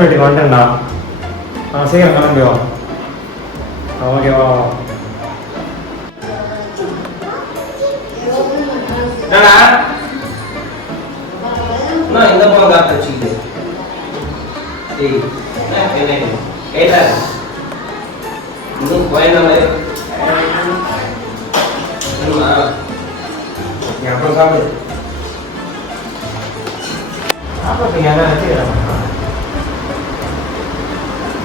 Ration வீட்டுக்கு வந்துட்டேன்டா. சீக்கிரம் கிளம்பிவா. ஓகேவா? என்னடா நான் இந்த பக்கம் காத்து வச்சுக்கிட்டு இன்னும் பயணம் அப்புறம் சாப்பிடு. சாப்பிட்றீங்க அதான் வச்சுக்கிறேன்.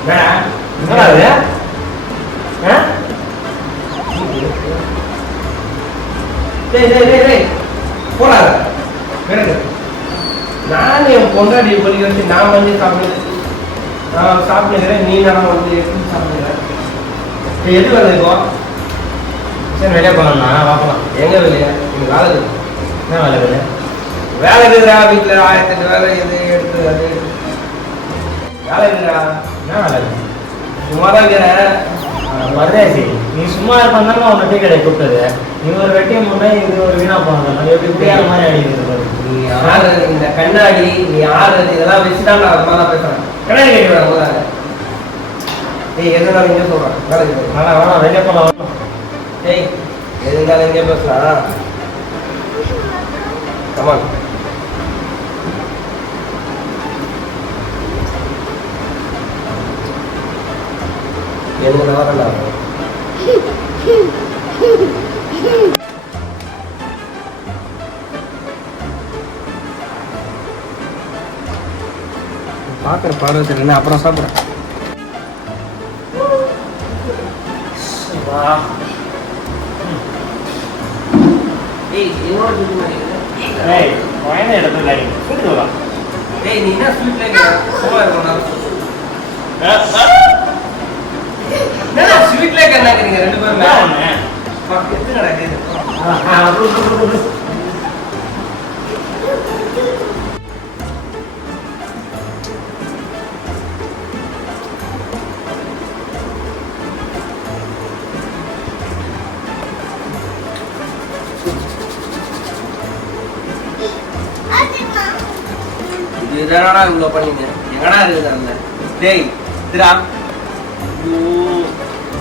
என்னடா அது? போடாத நான் என் பொண்டாடி பள்ளி வச்சு நான் வந்து நான் சாப்பிடுகிறேன். நீ நான் வந்து எப்படி சாப்பிடுகிறேன்? எது வேலை இருக்கும்? சரி வெளியே போகலாம்ண்ணா. பார்க்கலாம். எங்க வெளியே? எனக்கு வேலை இருக்கு. என்ன வேலை இருக்குது? வேலை இருக்குதுடா. வீட்டில் 1008 வேலை எது எடுத்து அது வேலை இருக்குடா. என்ன வேலை இருக்கு? சும்மா தான் இருக்கிறேன். வரதேசி, நீ சும்மா இருப்பாந்தாலும் உன்னை டீ கடை கூப்பிட்டது. நீ ஒரு வெட்டிய முன்னே இது ஒரு வீணா போனது. எப்படி புரியாத மாதிரி அடிக்கிறது. நீ ஆடுறது இந்த கண்ணாடி, நீ ஆடுறது இதெல்லாம் வச்சுதான் நான் அம்மா தான் பேசுறேன். கண்ணாடி கேட்கிறேன் முதல்ல. ஏய் எதுனாலும் இங்கே சொல்கிறேன். வேலைக்கு வேணாம் வேணாம் வெளியே போகலாம். வரலாம். ஏய் எதுனாலும் இங்கே பேசலாம். கமான். எனக்கு நல்லா தான் பார்க்குற பாடம் தெரியல. அப்புறம் சாப்பிட்றேன். ஏய் என்னோட வீட்டு மாதிரி குழந்தை இடத்துல கூப்பிட்டு வரலாம். ஏய் நீ என்ன ஸ்வீட்ல சும்மா இருக்கணும். ஸ்வீட்ல கண்ணாக்குறீங்க ரெண்டு பேருமே. எது நடக்குது? இதுதானடா இவ்வளோ பண்ணீங்க. எங்கடா இருக்குது அந்த டேய் இதுடா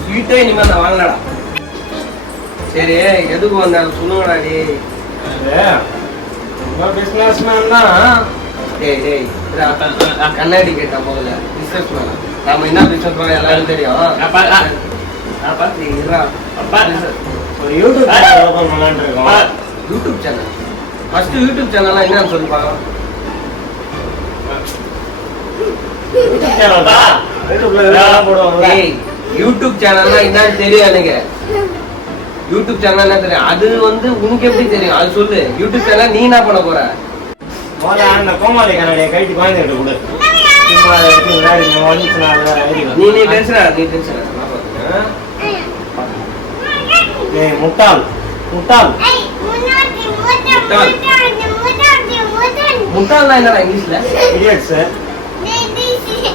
ஸ்வீட்டே இனிமேல் நான் வாங்கலடா. சரி எதுக்கு வந்தாலும் சொல்லுங்கடா. பிஸ்னஸ் மேன் தான். டேய் டேய் கண்ணாடி கேட்டான் முதல்ல. பிஸ்னஸ் மேன் நாம என்ன பிஸ்னஸ் மேன் எல்லாரும் தெரியும். ஒரு யூடியூப் சேனல் ஓபன் பண்ணலான்னு இருக்கோம். யூடியூப் சேனல் ஃபர்ஸ்ட் யூடியூப் சேனல்லாம் என்னன்னு சொல்லுப்பாங்க. யூடியூப் சேனல் தான். யூடியூப்ல இதெல்லாம் போடுவாங்க. யூடியூப் சேனல்னா என்னன்னு தெரியும் எனக்கு. யூடியூப் சேனல் என்ன தெரியும்? அது வந்து உனக்கு எப்படி தெரியும்? அது சொல்லு. யூடியூப் சேனல் நீ என்ன பண்ண போற? முதல்ல அந்த கோமாளி கண்ணாடியை கைட்டு வாங்கிட்டு கொடு. நீ டென்ஷனா நீ டென்ஷனா முட்டாள் முட்டாள் முட்டாள்னா என்னடா இங்கிலீஷ்ல? இடியட்ஸ்.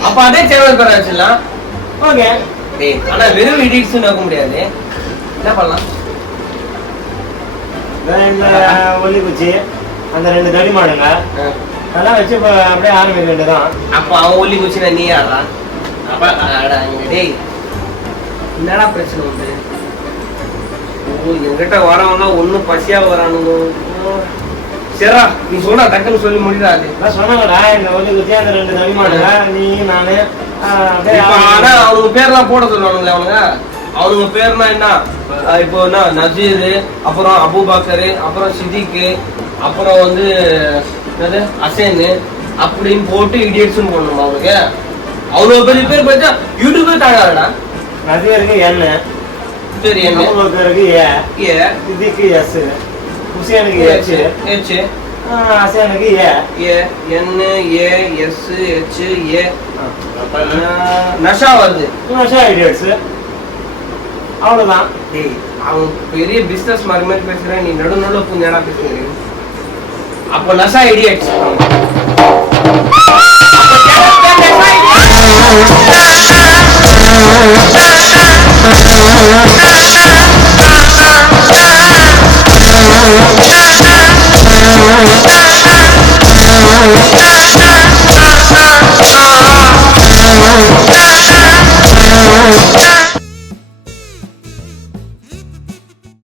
அப்ப அதே சேனல் பேர் வச்சிடலாம். ஓகே. ஆனா வெறும் இடியட்ஸ் நோக்க முடியாது. என்ன பண்ணலாம்? ஒல்லி குச்சி அந்த 2 தடி மாடுங்க அதெல்லாம் வச்சு அப்படியே ஆரம்பிக்க வேண்டியதான். அப்ப அவன் ஒல்லி குச்சினா நீ யாரா? டேய் என்னடா பிரச்சனை உண்டு? என்கிட்ட வரவனா ஒன்னும் பசியா வரானுங்க. சரிடா நீ சொன்னா டக்குன்னு சொல்லி முடியாது. நான் சொன்னேன்டா இந்த ஒல்லி குச்சி அந்த 2 தடி மாடுங்க நீ நானு. ஆனா அவனுங்க பேர்லாம் போட சொல்லுவானுங்களே அவனுங்க. அவனுங்க பேர்னா என்ன? இப்போ என்ன நசீர், அப்புறம் அபூபக்கர், அப்புறம் சித்திக்கு, அப்புறம் வந்து என்னது அசேனு அப்படின்னு போட்டு இடியட்ஸ்னு போடணுமா அவனுக்கு? அவ்வளோ பெரிய பேர் பார்த்தா யூடியூபே தாடாடா. நசீருக்கு என்ன? சரி என்ன? அபூபக்கருக்கு ஏ, சித்திக்கு எஸ், ஹுசேனுக்கு எச், அசேனுக்கு A, N A S H A. நஷா வருது. நஷா இடியட்ஸ். அவ்வளவுதான். டேய் அவன் பெரிய பிசினஸ் மாதிரி பேசுறேன். நீ நடுநடுல புஞ்சடா பேசுறீங்க. அப்போ நஷா இடியட்ஸ்.